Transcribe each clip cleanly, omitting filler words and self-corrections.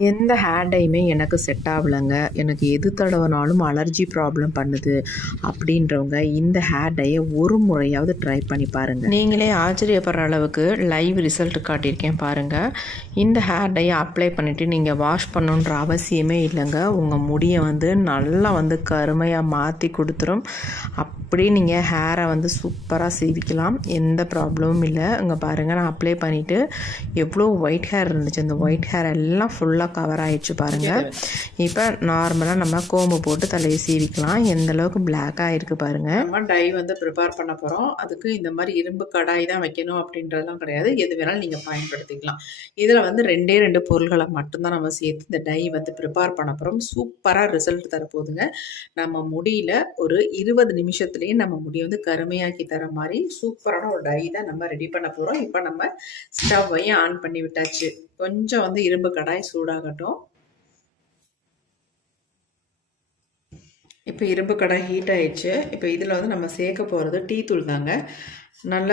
எந்த ஹேர் டையுமே எனக்கு செட் ஆகலைங்க. எனக்கு எது தடவினாலும் அலர்ஜி ப்ராப்ளம் பண்ணுது அப்படின்றவங்க இந்த ஹேர் டையை ஒரு முறையாவது ட்ரை பண்ணி பாருங்கள். நீங்களே ஆச்சரியப்படுற அளவுக்கு லைவ் ரிசல்ட் காட்டியிருக்கேன் பாருங்கள். இந்த ஹேர் டையை அப்ளை பண்ணிவிட்டு நீங்கள் வாஷ் பண்ணணுன்ற அவசியமே இல்லைங்க. உங்கள் முடியை வந்து நல்லா வந்து கருமையாக மாற்றி கொடுத்துரும். அப்படியே நீங்கள் ஹேரை வந்து சூப்பராக சீவிக்கலாம். எந்த ப்ராப்ளமும் இல்லை. இங்கே பாருங்கள், நான் அப்ளை பண்ணிவிட்டு எவ்வளோ ஒயிட் ஹேர் இருந்துச்சு. அந்த ஒயிட் ஹேர் எல்லாம் ஃபுல்லாக கவர் ஆயிடுச்சு பாருங்கள். இப்போ நார்மலாக நம்ம கோம்பு போட்டு தலையை சீவிக்கலாம். எந்த அளவுக்கு பிளாக்காக இருக்குது பாருங்கள். நம்ம டை வந்து ப்ரிப்பேர் பண்ண போகிறோம். அதுக்கு இந்த மாதிரி இரும்பு கடாய் தான் வைக்கணும் அப்படின்றதுலாம் கிடையாது. எது வேணாலும் நீங்கள் பயன்படுத்திக்கலாம். இதில் வந்து 2 பொருள்களை மட்டும்தான் நம்ம சேர்த்து இந்த டை வந்து ப்ரிப்பேர் பண்ண போகிறோம். சூப்பராக ரிசல்ட் தரப்போகுதுங்க. நம்ம முடியில் ஒரு 20 நிமிஷத்துலேயே நம்ம முடியை வந்து கருமையாக்கி தர மாதிரி சூப்பரான ஒரு டை தான் நம்ம ரெடி பண்ண போகிறோம். இப்போ நம்ம ஸ்டவ்வையும் ஆன் பண்ணி விட்டாச்சு. கொஞ்சம் வந்து இரும்பு கடாய் சூடாகட்டும். இப்போ இரும்பு கடாய் ஹீட் ஆயிடுச்சு. இப்போ இதில் வந்து நம்ம சேர்க்க போகிறது டீ தூள் தாங்க. நல்ல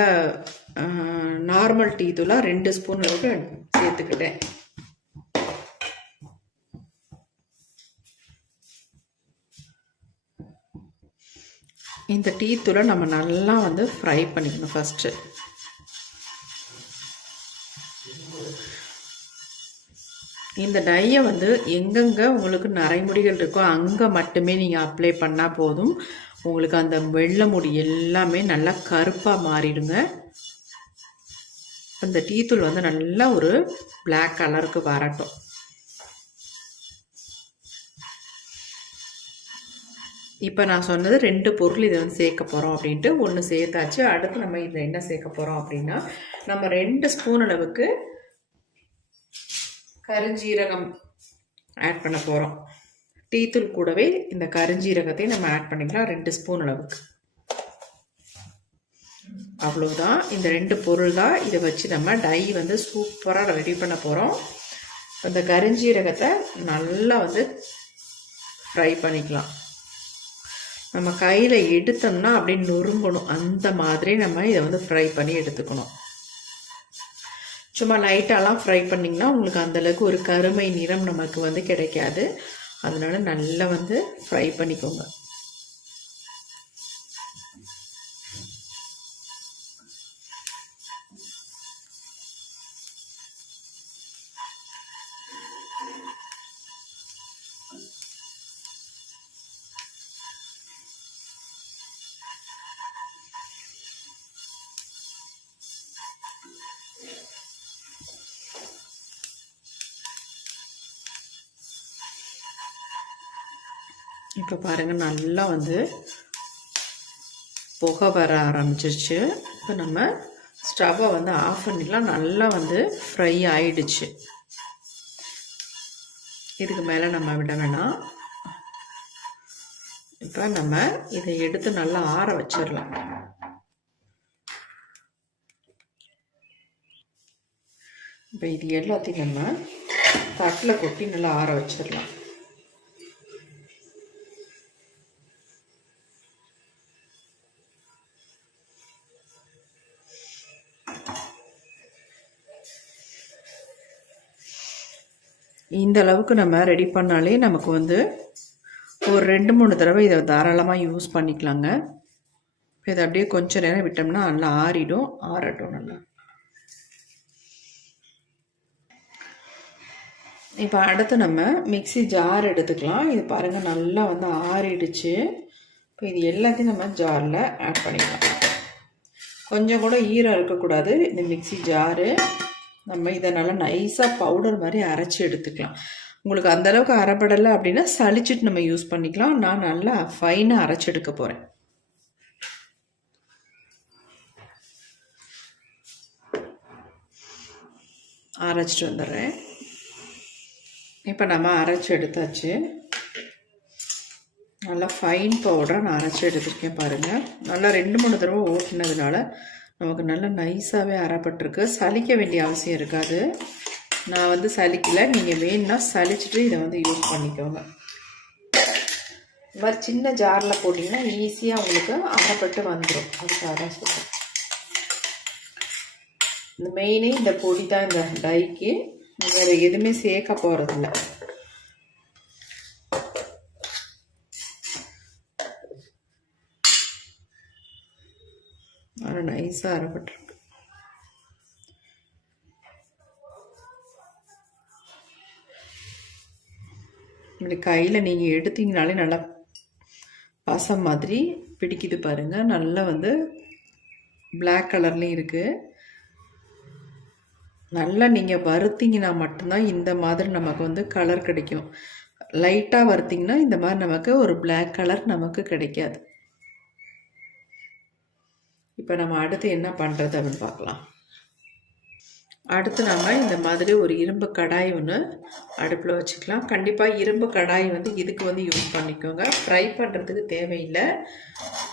நார்மல் டீ தூளாக 2 ஸ்பூன் அளவுக்கு சேர்த்துக்கிட்டேன். இந்த டீ தூளை நம்ம நல்லா வந்து ஃப்ரை பண்ணிக்கணும் ஃபஸ்ட்டு. இந்த டையை வந்து எங்கெங்கே உங்களுக்கு நரைமுடிகள் இருக்கோ அங்கே மட்டுமே நீங்கள் அப்ளை பண்ணால் போதும். உங்களுக்கு அந்த வெள்ளை முடி எல்லாமே நல்லா கருப்பாக மாறிடுங்க. இந்த டீ தூள் வந்து நல்லா ஒரு பிளாக் கலருக்கு வரட்டும். இப்போ நான் சொன்னது 2 பொருள் இதை வந்து சேர்க்க போகிறோம் அப்படின்ட்டு. ஒன்று சேர்த்தாச்சு. அடுத்து நம்ம இதில் என்ன சேர்க்க போகிறோம் அப்படின்னா, நம்ம 2 ஸ்பூன் அளவுக்கு கருஞ்சீரகம் ஆட் பண்ண போகிறோம். டீத்தூள் கூடவே இந்த கருஞ்சீரகத்தையும் நம்ம ஆட் பண்ணிக்கலாம் 2 ஸ்பூன் அளவுக்கு. அவ்வளோதான். இந்த 2 பொருள் தான். இதை வச்சு நம்ம டை வந்து சூப்பராக ரெடி பண்ண போகிறோம். இந்த கருஞ்சீரகத்தை நல்லா வந்து ஃப்ரை பண்ணிக்கலாம். நம்ம கையில் எடுத்தோம்னா அப்படியே நொறுங்கணும். அந்த மாதிரி நம்ம இதை வந்து ஃப்ரை பண்ணி எடுத்துக்கணும். சும்மா லைட்டாலாம் ஃப்ரை பண்ணிங்கன்னா உங்களுக்கு அந்தளவுக்கு ஒரு கருமை நிறம் நமக்கு வந்து கிடைக்காது. அதனால் நல்லா வந்து ஃப்ரை பண்ணிக்கோங்க. இப்போ பாருங்கள், நல்லா வந்து புகை வர ஆரம்பிச்சிருச்சு. இப்போ நம்ம ஸ்டவ்வை வந்து ஆஃப் பண்ணிடலாம். நல்லா வந்து ஃப்ரை ஆயிடுச்சு. இதுக்கு மேலே நம்ம விட வேணாம். இப்போ நம்ம இதை எடுத்து நல்லா ஆற வச்சிடலாம். இப்போ இது எல்லாத்தையும் நம்ம தட்டில் கொட்டி நல்லா ஆற வச்சிடலாம். இந்த அளவுக்கு நம்ம ரெடி பண்ணாலே நமக்கு வந்து ஒரு 2-3 தடவை இதை தாராளமாக யூஸ் பண்ணிக்கலாங்க. இதை அப்படியே கொஞ்சம் நேரம் விட்டோம்னா நல்லா ஆறிடும். ஆறட்டும் நல்லா. இப்போ அடுத்து நம்ம மிக்ஸி ஜார் எடுத்துக்கலாம். இது பாருங்கள், நல்லா வந்து ஆறிடுச்சு. இப்போ இது எல்லாத்தையும் நம்ம ஜாரில் ஆட் பண்ணிக்கலாம். கொஞ்சம் கூட ஈரம் இருக்கக்கூடாது இந்த மிக்ஸி ஜாரு. நம்ம இதை நல்லா நைஸாக பவுடர் மாதிரி அரைச்சி எடுத்துக்கலாம். உங்களுக்கு அந்தளவுக்கு அரைப்படலை அப்படின்னா சளிச்சிட்டு நம்ம யூஸ் பண்ணிக்கலாம். நான் நல்லா ஃபைனாக அரைச்சி எடுக்க போகிறேன். அரைச்சிட்டு வந்துடுறேன். இப்போ நம்ம அரைச்சி எடுத்தாச்சு. நல்லா ஃபைன் பவுடராக நான் அரைச்சி எடுத்துருக்கேன் பாருங்கள். நல்லா 2-3 தடவை ஓட்டினதுனால நமக்கு நல்லா நைஸாகவே அரைப்பட்டிருக்கு. சலிக்க வேண்டிய அவசியம் இருக்காது. நான் வந்து சலிக்கலை. நீங்கள் வேணும்னா சலிச்சுட்டு இதை வந்து யூஸ் பண்ணிக்கோங்க. இந்த மாதிரி சின்ன ஜாரில் போட்டிங்கன்னா ஈஸியாக உங்களுக்கு அரைப்பட்டு வந்துடும். அதுக்காக தான் சொல்கிறேன். இந்த மெயினே இந்த பொடி தான் இந்த டைக்கு. வேறு எதுவுமே சேர்க்க போகிறதில்ல. ஆனால் நைஸாக அரைப்பட்டிருக்கு. இப்படி கையில் நீங்கள் எடுத்தீங்கனாலே நல்லா பசம் மாதிரி பிடிக்குது பாருங்கள். நல்லா வந்து பிளாக் கலர்லேயும் இருக்குது. நல்லா நீங்கள் வறுத்தீங்கன்னா மட்டும்தான் இந்த மாதிரி நமக்கு வந்து கலர் கிடைக்கும். லைட்டாக வறுத்திங்கன்னா இந்த மாதிரி நமக்கு ஒரு பிளாக் கலர் நமக்கு கிடைக்காது. இப்போ நம்ம அடுத்து என்ன பண்ணுறது அப்படின்னு பார்க்கலாம். அடுத்து நம்ம இந்த மாதிரி ஒரு இரும்பு கடாய் ஒன்று அடுப்பில் வச்சுக்கலாம். கண்டிப்பாக இரும்பு கடாய் வந்து இதுக்கு வந்து யூஸ் பண்ணிக்கோங்க. ஃப்ரை பண்ணுறதுக்கு தேவையில்லை.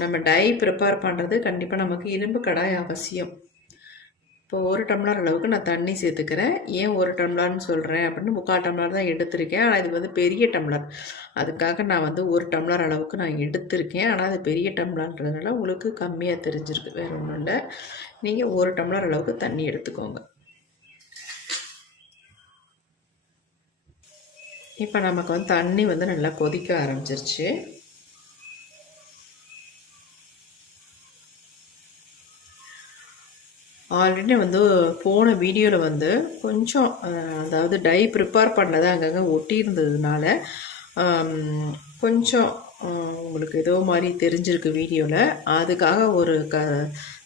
நம்ம டை ப்ரிப்பேர் பண்ணுறது கண்டிப்பாக நமக்கு இரும்பு கடாய் அவசியம். இப்போ 1 டம்ளர் அளவுக்கு நான் தண்ணி சேர்த்துக்கிறேன். ஏன் 1 டம்ளர்னு சொல்கிறேன் அப்படின்னு 3/4 டம்ளர் தான் எடுத்திருக்கேன். ஆனால் இது வந்து பெரிய டம்ளர், அதுக்காக நான் வந்து 1 டம்ளர் அளவுக்கு நான் எடுத்திருக்கேன். ஆனால் அது பெரிய டம்ளர்ன்றதுனால உங்களுக்கு கம்மியாக தெரிஞ்சிருக்கு, வேறு ஒன்றும் இல்லை. நீங்கள் 1 டம்ளர் அளவுக்கு தண்ணி எடுத்துக்கோங்க. இப்போ நமக்கு வந்து தண்ணி வந்து நல்லா கொதிக்க ஆரம்பிச்சிருச்சு. ஆல்ரெடி வந்து போன வீடியோவில் வந்து கொஞ்சம் அதாவது டை ப்ரிப்பேர் பண்ணதை அங்கங்கே ஒட்டி இருந்ததுனால கொஞ்சம் உங்களுக்கு ஏதோ மாதிரி தெரிஞ்சிருக்கு வீடியோவில். அதுக்காக ஒரு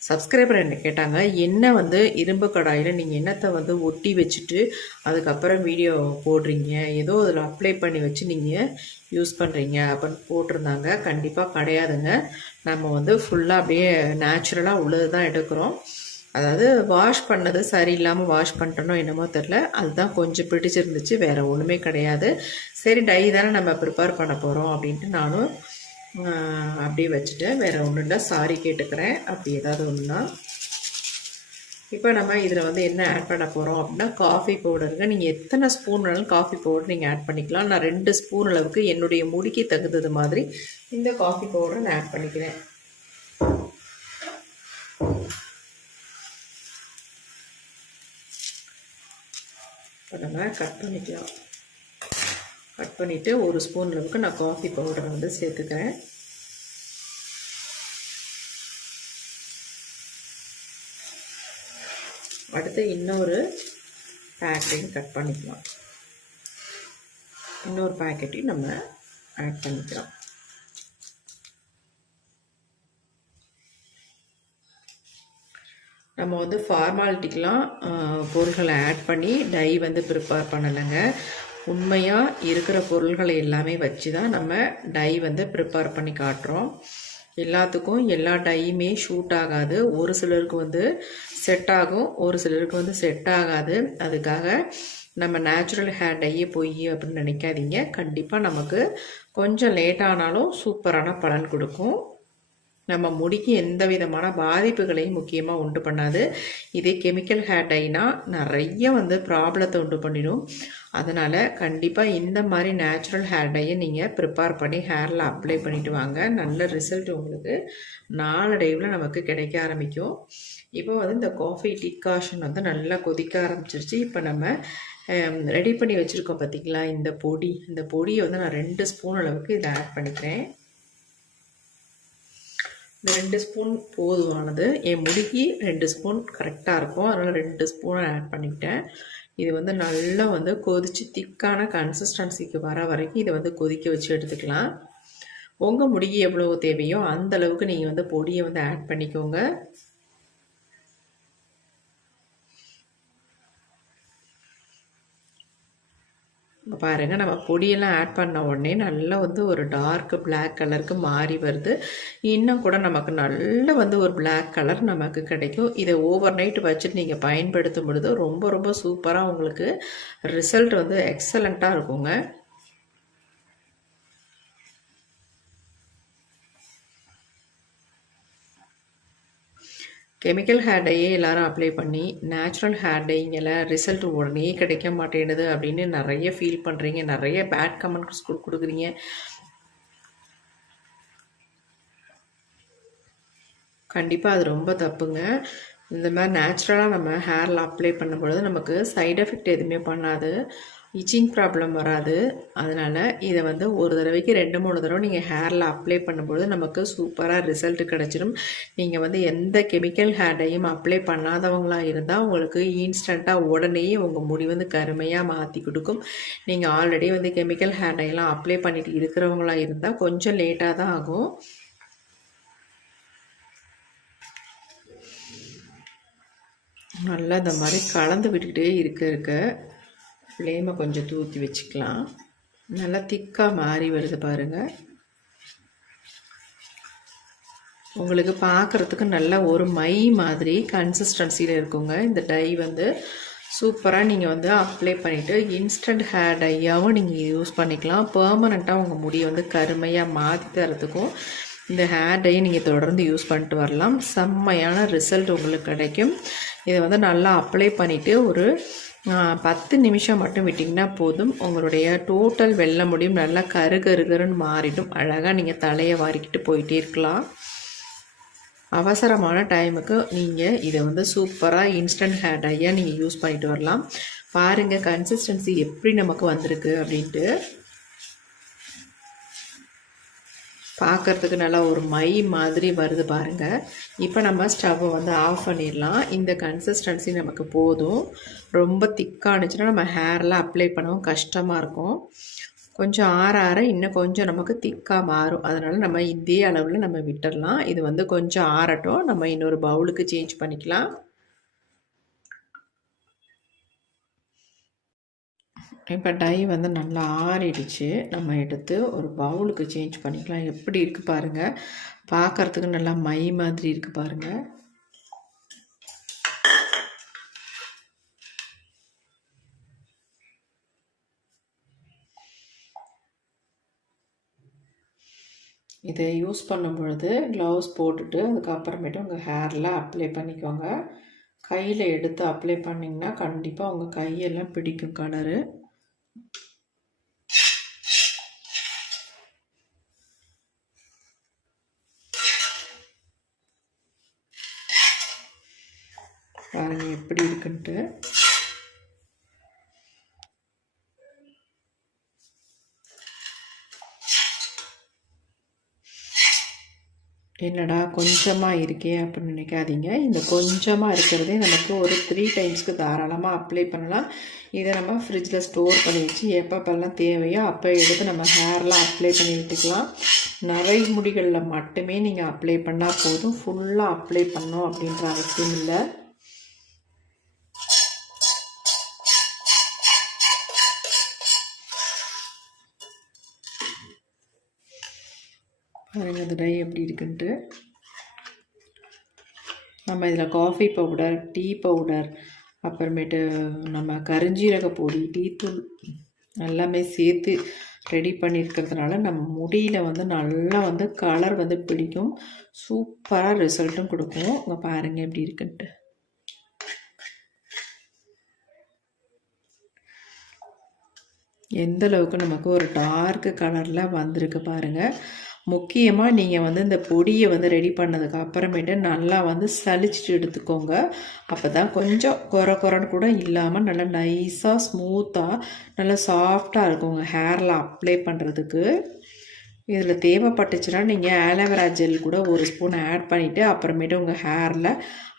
சப்ஸ்கிரைபர் என்ன கேட்டாங்க, என்ன வந்து இரும்பு கடாயில் நீங்கள் என்னத்தை வந்து ஒட்டி வச்சுட்டு அதுக்கப்புறம் வீடியோ போடுறீங்க, ஏதோ அதில் அப்ளை பண்ணி வச்சு நீங்கள் யூஸ் பண்ணுறீங்க அப்படின்னு போட்டிருந்தாங்க. கண்டிப்பாக கிடையாதுங்க. நம்ம வந்து ஃபுல்லாக அப்படியே நேச்சுரலாக உள்ளது தான் எடுக்கிறோம். அதாவது வாஷ் பண்ணது சரியில்லாமல் வாஷ் பண்ணிட்டோன்னோ என்னமோ தெரில, அதுதான் கொஞ்சம் பிடிச்சிருந்துச்சு, வேறு ஒன்றுமே கிடையாது. சரி டை தானே நம்ம ப்ரிப்பேர் பண்ண போகிறோம் அப்படின்ட்டு நானும் அப்படியே வச்சுட்டேன். வேறு ஒன்றும் இல்லை, சாரி கேட்டுக்கிறேன் அப்படி ஏதாவது ஒன்றுனா. இப்போ நம்ம இதில் வந்து என்ன ஆட் பண்ண போகிறோம் அப்படின்னா காஃபி பவுடருங்க. நீங்கள் எத்தனை ஸ்பூன் வேணாலும் காஃபி பவுடர் நீங்கள் ஆட் பண்ணிக்கலாம். நான் 2 ஸ்பூன் அளவுக்கு என்னுடைய முடிக்கு தகுந்தது மாதிரி இந்த காஃபி பவுடரை நான் ஆட் பண்ணிக்கிறேன். இப்போ நம்ம கட் பண்ணிக்கலாம். கட் பண்ணிவிட்டு 1 ஸ்பூன் அளவுக்கு நான் காஃபி பவுடரை வந்து சேர்த்துக்கிறேன். அடுத்து இன்னொரு பேக்கெட்டையும் கட் பண்ணிக்கலாம். இன்னொரு பேக்கெட்டையும் நம்ம ஆட் பண்ணிக்கலாம். நம்ம வந்து ஃபார்மாலிட்டிக்கெலாம் பொருள்களை ஆட் பண்ணி டை வந்து ப்ரிப்பேர் பண்ணலைங்க. உண்மையாக இருக்கிற பொருள்களை எல்லாமே வச்சு தான் நம்ம டை வந்து ப்ரிப்பேர் பண்ணி காட்டுறோம். எல்லாத்துக்கும் எல்லா டையுமே ஷூட் ஆகாது. ஒரு சிலருக்கு வந்து செட் ஆகும், ஒரு சிலருக்கு வந்து செட் ஆகாது. அதுக்காக நம்ம நேச்சுரல் ஹேர் டையே போய் அப்படின்னு நினைக்காதீங்க. கண்டிப்பாக நமக்கு கொஞ்சம் லேட்டானாலும் சூப்பரான பலன் கொடுக்கும். நம்ம முடிக்கு எந்த விதமான பாதிப்புகளையும் முக்கியமாக உண்டு பண்ணாது. இதே கெமிக்கல் ஹேர் டைனா நிறைய வந்து ப்ராப்ளத்தை உண்டு பண்ணிடும். அதனால் கண்டிப்பாக இந்த மாதிரி நேச்சுரல் ஹேர் டையை நீங்கள் ப்ரிப்பேர் பண்ணி ஹேரில் அப்ளை பண்ணிவிட்டு வாங்க. நல்ல ரிசல்ட் உங்களுக்கு நாளடைவில் நமக்கு கிடைக்க ஆரம்பிக்கும். இப்போ வந்து இந்த காஃபி டிகாஷன் வந்து நல்லா கொதிக்க ஆரம்பிச்சிருச்சு. இப்போ நம்ம ரெடி பண்ணி வச்சுருக்கோம் பார்த்திங்களா இந்த பொடி, இந்த பொடியை வந்து நான் 2 ஸ்பூன் அளவுக்கு இதை ஆட் பண்ணிக்கிறேன். இந்த 2 ஸ்பூன் போதுமானது. என் முடிக்கு 2 ஸ்பூன் கரெக்டாக இருக்கும். அதனால் 2 ஸ்பூனை ஆட் பண்ணிக்கிட்டேன். இது வந்து நல்லா வந்து கொதித்து திக்கான கன்சிஸ்டன்சிக்கு வர வரைக்கும் இதை வந்து கொதிக்க வச்சு எடுத்துக்கலாம். உங்கள் முடிக்கு எவ்வளோ தேவையோ அந்த அளவுக்கு நீங்கள் வந்து பொடியை வந்து ஆட் பண்ணிக்கோங்க. பாருங்கள், நம்ம பொடியெல்லாம் ஆட் பண்ண உடனே நல்லா வந்து ஒரு டார்க் பிளாக் கலருக்கு மாறி வருது. இன்னும் கூட நமக்கு நல்ல வந்து ஒரு பிளாக் கலர் நமக்கு கிடைக்கும். இதை ஓவர் நைட் வச்சுட்டு நீங்கள் பயன்படுத்தும் பொழுது ரொம்ப ரொம்ப சூப்பராக உங்களுக்கு ரிசல்ட் வந்து எக்ஸலண்ட்டாக இருக்குங்க. கெமிக்கல் ஹேர் டையே எல்லோரும் அப்ளை பண்ணி நேச்சுரல் ஹேர் டைங்கில் ரிசல்ட் உடனே கிடைக்க மாட்டேங்குது அப்படின்னு நிறைய ஃபீல் பண்ணுறீங்க, நிறைய பேட் கமெண்ட்ஸ் கொடுக்குறீங்க. கண்டிப்பாக அது ரொம்ப தப்புங்க. இந்த மாதிரி நேச்சுரலாக நம்ம ஹேரில் அப்ளை பண்ணும்பொழுது நமக்கு சைடு எஃபெக்ட் எதுவுமே பண்ணாது, இச்சிங் ப்ராப்ளம் வராது. அதனால் இதை வந்து ஒரு தடவைக்கு 2-3 தடவை நீங்கள் ஹேரில் அப்ளை பண்ணும்பொழுது நமக்கு சூப்பராக ரிசல்ட் கிடச்சிடும். நீங்கள் வந்து எந்த கெமிக்கல் ஹேர் டையும் அப்ளை பண்ணாதவங்களாக இருந்தால் உங்களுக்கு இன்ஸ்டண்ட்டாக உடனே உங்கள் முடி வந்து கருமையாக மாற்றி கொடுக்கும். நீங்கள் ஆல்ரெடி வந்து கெமிக்கல் ஹேர் டையெல்லாம் அப்ளை பண்ணிட்டு இருக்கிறவங்களாக இருந்தால் கொஞ்சம் லேட்டாக தான் ஆகும். நல்லா இந்த மாதிரி கலந்து விட்டுக்கிட்டே இருக்க ஃப்ளேமை கொஞ்சம் தூக்கி வச்சுக்கலாம். நல்லா திக்காக மாறி வருது பாருங்கள். உங்களுக்கு பார்க்குறதுக்கு நல்ல ஒரு மை மாதிரி கன்சிஸ்டன்சியில் இருக்குங்க. இந்த டை வந்து சூப்பராக நீங்கள் வந்து அப்ளை பண்ணிவிட்டு இன்ஸ்டன்ட் ஹேர் டையாகவும் நீங்கள் யூஸ் பண்ணிக்கலாம். பெர்மனெண்ட்டாக உங்கள் முடியை வந்து கருமையாக மாற்றி தரத்துக்கும் இந்த ஹேர் டையை நீங்கள் தொடர்ந்து யூஸ் பண்ணிட்டு வரலாம். செம்மையான ரிசல்ட் உங்களுக்கு கிடைக்கும். இதை வந்து நல்லா அப்ளை பண்ணிவிட்டு ஒரு 10 நிமிஷம் மட்டும் விட்டிங்கன்னா போதும். உங்களுடைய டோட்டல் வெள்ளை முடியும் நல்லா கருகருன்னு மாறிடும். அழகாக நீங்கள் தலையை வாரிக்கிட்டு போயிட்டே இருக்கலாம். அவசரமான டைமுக்கு நீங்கள் இதை வந்து சூப்பராக இன்ஸ்டன்ட் ஹேர் டையாக நீங்கள் யூஸ் பண்ணிட்டு வரலாம். பாருங்கள் கன்சிஸ்டன்சி எப்படி நமக்கு வந்திருக்கு அப்படின்ட்டு. பார்க்குறதுக்கு நல்லா ஒரு மை மாதிரி வருது பாருங்கள். இப்போ நம்ம ஸ்டவ்வை வந்து ஆஃப் பண்ணிடலாம். இந்த கன்சிஸ்டன்சி நமக்கு போதும். ரொம்ப திக்கானுச்சுன்னா நம்ம ஹேரில் அப்ளை பண்ணவும் கஷ்டமாக இருக்கும். கொஞ்சம் ஆற இன்னும் கொஞ்சம் நமக்கு திக்காக மாறும். அதனால் நம்ம இதே அளவில் நம்ம விட்டுடலாம். இது வந்து கொஞ்சம் ஆறட்டும். நம்ம இன்னொரு பவுலுக்கு சேஞ்ச் பண்ணிக்கலாம். இப்போ டை வந்து நல்லா ஆறிடுச்சு. நம்ம எடுத்து ஒரு பவுலுக்கு சேஞ்ச் பண்ணிக்கலாம். எப்படி இருக்குது பாருங்கள். பார்க்குறதுக்கு நல்லா மை மாதிரி இருக்குது பாருங்கள். இதை யூஸ் பண்ணும் பொழுது க்ளவுஸ் போட்டுட்டு அதுக்கப்புறமேட்டு உங்கள் ஹேரில் அப்ளை பண்ணிக்கோங்க. கையில் எடுத்து அப்ளை பண்ணிங்கன்னா கண்டிப்பாக உங்கள் கையெல்லாம் பிடிக்கும் கலரு. பாருங்க எப்படி இருக்குன்ட்டு. என்னடா கொஞ்சமாக இருக்கே அப்படின்னு நினைக்காதீங்க. இந்த கொஞ்சமாக இருக்கிறதே நமக்கு ஒரு 3 டைம்ஸ்க்கு தாராளமாக அப்ளை பண்ணலாம். இதை நம்ம ஃப்ரிட்ஜில் ஸ்டோர் பண்ணி வச்சு எப்பப்பெல்லாம் தேவையோ அப்போ எடுத்து நம்ம ஹேர்லாம் அப்ளை பண்ணி விட்டுக்கலாம். நரை முடிகளில் மட்டுமே நீங்கள் அப்ளை பண்ணால் போதும். ஃபுல்லாக அப்ளை பண்ணோம் அப்படின்ற அவசியம் இல்லை. பாருங்கள் அந்த டை எப்படி இருக்குன்ட்டு. நம்ம இதில் காஃபி பவுடர், டீ பவுடர், அப்புறமேட்டு நம்ம கருஞ்சீரக பொடி, டீத்தூள் எல்லாமே சேர்த்து ரெடி பண்ணியிருக்கிறதுனால நம்ம முடியில் வந்து நல்லா வந்து கலர் வந்து பிடிக்கும். சூப்பராக ரிசல்ட்டும் கொடுக்கும். இங்கே பாருங்கள் எப்படி இருக்குன்ட்டு. எந்த அளவுக்கு நமக்கு ஒரு டார்க் கலரில் வந்திருக்கு பாருங்கள். முக்கியமாக நீங்கள் வந்து இந்த பொடியை வந்து ரெடி பண்ணதுக்கு அப்புறமேட்டு நல்லா வந்து சலிச்சிட்டு எடுத்துக்கோங்க. அப்போ தான் கொஞ்சம் கொரன்னு கூட இல்லாமல் நல்லா நைஸாக ஸ்மூத்தாக நல்லா சாஃப்டாக இருக்கும் உங்கள் ஹேரில் அப்ளை பண்ணுறதுக்கு. இதில் தேவைப்பட்டுச்சுன்னா நீங்கள் ஆலோவேரா ஜெல் கூட 1 ஸ்பூன் ஆட் பண்ணிவிட்டு அப்புறமேட்டு உங்கள் ஹேரில்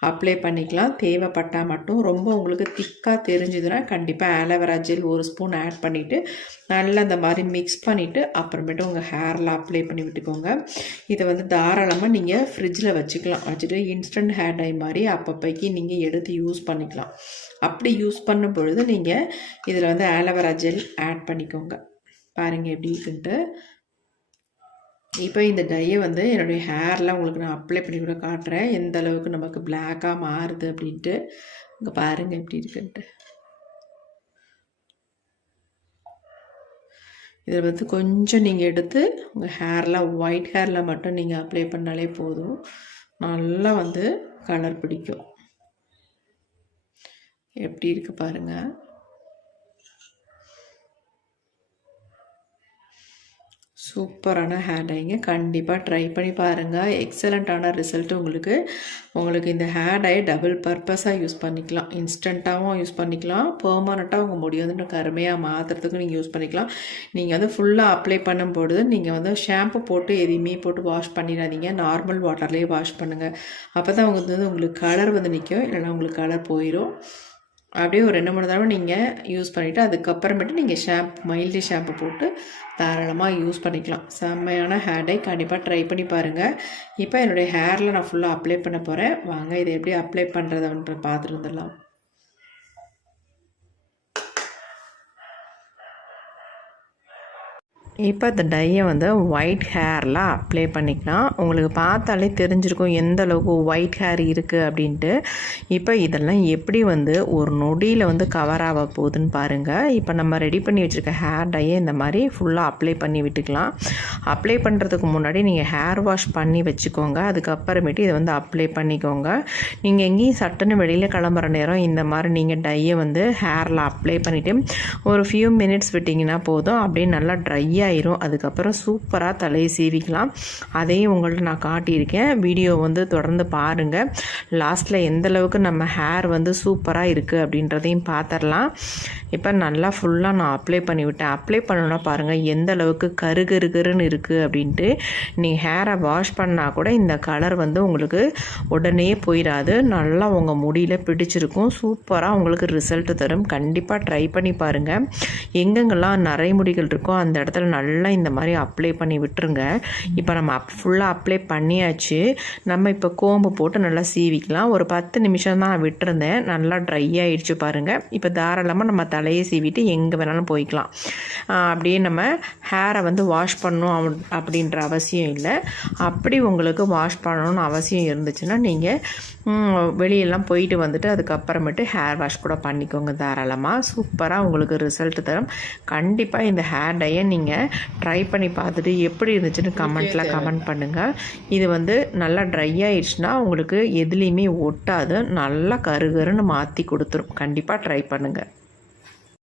அப்ளை பண்ணிக்கலாம். தேவைப்பட்டால் மட்டும். ரொம்ப உங்களுக்கு திக்காக தெரிஞ்சுதுன்னா கண்டிப்பாக ஆலோவேரா ஜெல் 1 ஸ்பூன் ஆட் பண்ணிவிட்டு நல்லா இந்த மாதிரி மிக்ஸ் பண்ணிவிட்டு அப்புறமேட்டு உங்கள் ஹேரில் அப்ளை பண்ணி விட்டுக்கோங்க. இதை வந்து தாராளமாக நீங்கள் ஃப்ரிட்ஜில் வச்சுக்கலாம். வச்சுட்டு இன்ஸ்டன்ட் ஹேர் டை மாதிரி அப்பப்போக்கி நீங்கள் எடுத்து யூஸ் பண்ணிக்கலாம். அப்படி யூஸ் பண்ணும் பொழுது நீங்கள் இதில் வந்து ஆலோவேரா ஜெல் ஆட் பண்ணிக்கோங்க. பாருங்கள் எப்படி இருக்குன்ட்டு. இப்போ இந்த டையை வந்து என்னுடைய ஹேரில் உங்களுக்கு நான் அப்ளை பண்ணி கூட காட்டுறேன். எந்த அளவுக்கு நமக்கு பிளாக்காக மாறுது அப்படின்ட்டு. இங்கே பாருங்கள் எப்படி இருக்குன்ட்டு. இதில் வந்து கொஞ்சம் நீங்கள் எடுத்து உங்கள் ஹேரில் ஒயிட் ஹேரில் மட்டும் நீங்கள் அப்ளை பண்ணாலே போதும். நல்லா வந்து கலர் பிடிக்கும். எப்படி இருக்குது பாருங்கள். சூப்பரான ஹேர் டைங்க, கண்டிப்பாக ட்ரை பண்ணி பாருங்கள். எக்ஸலண்ட்டான ரிசல்ட் உங்களுக்கு இந்த ஹேர் டை டபுள் பர்பஸாக யூஸ் பண்ணிக்கலாம். இன்ஸ்டண்ட்டாகவும் யூஸ் பண்ணிக்கலாம், பெர்மனண்ட்டாக உங்கள் முடி வந்து கருமையாக மாற்றுறதுக்கும் நீங்கள் யூஸ் பண்ணிக்கலாம். நீங்கள் வந்து ஃபுல்லாக அப்ளை பண்ணும்பொழுது நீங்கள் வந்து ஷாம்பு போட்டு எதையுமே போட்டு வாஷ் பண்ணிடாதீங்க. நார்மல் வாட்டர்லேயே வாஷ் பண்ணுங்கள். அப்போ தான் உங்களுக்கு கலர் வந்து நிற்கும், இல்லைனா உங்களுக்கு கலர் போயிடும். அப்படியே ஒரு 2-3 தடவை நீங்கள் யூஸ் பண்ணிவிட்டு அதுக்கப்புறமேட்டு நீங்கள் மைல்டு ஷாம்பு போட்டு தாராளமாக யூஸ் பண்ணிக்கலாம். செம்மையான ஹேர் டை, கண்டிப்பாக ட்ரை பண்ணி பாருங்கள். இப்போ என்னுடைய ஹேரில் நான் ஃபுல்லாக அப்ளை பண்ண போகிறேன். வாங்க இதை எப்படி அப்ளை பண்ணுறதுன்ற பார்த்துட்டு வந்துடலாம். இப்போ இந்த டையை வந்து ஒயிட் ஹேரில் அப்ளை பண்ணிக்கலாம். உங்களுக்கு பார்த்தாலே தெரிஞ்சிருக்கும் எந்த அளவுக்கு ஒயிட் ஹேர் இருக்குது அப்படின்ட்டு. இப்போ இதெல்லாம் எப்படி வந்து ஒரு நொடியில் வந்து கவர் ஆக போகுதுன்னு பாருங்கள். இப்போ நம்ம ரெடி பண்ணி வச்சுருக்க ஹேர் டையை இந்த மாதிரி ஃபுல்லாக அப்ளை பண்ணி விட்டுக்கலாம். அப்ளை பண்ணுறதுக்கு முன்னாடி நீங்கள் ஹேர் வாஷ் பண்ணி வச்சுக்கோங்க. அதுக்கப்புறமேட்டு இதை வந்து அப்ளை பண்ணிக்கோங்க. நீங்கள் எங்கேயும் சட்டுன்னு வெளியில் கிளம்புற நேரம் இந்த மாதிரி நீங்கள் டையை வந்து ஹேரில் அப்ளை பண்ணிவிட்டு ஒரு ஃபியூ மினிட்ஸ் விட்டிங்கன்னா போதும். அப்படியே நல்லா ட்ரை ஆயிரும். அதுக்கப்புறம் சூப்பராக தலையை சீவிக்கலாம். அதையும் உங்கள்ட்ட நான் காட்டியிருக்கேன். வீடியோ வந்து தொடர்ந்து பாருங்கள். லாஸ்ட்டில் எந்த அளவுக்கு நம்ம ஹேர் வந்து சூப்பராக இருக்குது அப்படின்றதையும் பார்த்துடலாம். இப்போ நல்லா ஃபுல்லாக நான் அப்ளை பண்ணிவிட்டேன். அப்ளை பண்ணணுன்னா பாருங்கள் எந்த அளவுக்கு கருகருன்னு இருக்குது அப்படின்ட்டு. நீங்கள் ஹேரை வாஷ் பண்ணால் கூட இந்த கலர் வந்து உங்களுக்கு உடனே போயிடாது. நல்லா உங்கள் முடியில் பிடிச்சிருக்கும். சூப்பராக உங்களுக்கு ரிசல்ட் தரும். கண்டிப்பாக ட்ரை பண்ணி பாருங்கள். எங்கெங்கெல்லாம் நரைமுடிகள் இருக்கோ அந்த இடத்துல நல்லா இந்த மாதிரி அப்ளை பண்ணி விட்டுருங்க. இப்போ நம்ம ஃபுல்லாக அப்ளை பண்ணியாச்சு. நம்ம இப்போ கோம்பு போட்டு நல்லா சீவிக்கலாம். ஒரு 10 நிமிஷம் தான் நான் விட்டுருந்தேன். நல்லா ட்ரை ஆகிடுச்சு பாருங்கள். இப்போ தாராளமாக நம்ம தலையை சீவிட்டு எங்கே வேணாலும் போய்க்கலாம். அப்படியே நம்ம ஹேரை வந்து வாஷ் பண்ணணும் அப்படின்ற அவசியம் இல்லை. அப்படி உங்களுக்கு வாஷ் பண்ணணும்னு அவசியம் இருந்துச்சுன்னா நீங்கள் வெளியெல்லாம் போயிட்டு வந்துட்டு அதுக்கப்புறமேட்டு ஹேர் வாஷ் கூட பண்ணிக்கோங்க தாராளமாக. சூப்பராக உங்களுக்கு ரிசல்ட் தரும். கண்டிப்பாக இந்த ஹேர் டையை நீங்கள் ட்ரை பண்ணி பார்த்துட்டு எப்படி இருந்துச்சுன்னு கமெண்ட்டில் கமெண்ட் பண்ணுங்கள். இது வந்து நல்லா ட்ரை ஆயிடுச்சுன்னா உங்களுக்கு எதுலேயுமே ஒட்டாது, நல்லா கருகருன்னு மாற்றி கொடுத்துரும். கண்டிப்பாக ட்ரை பண்ணுங்கள்.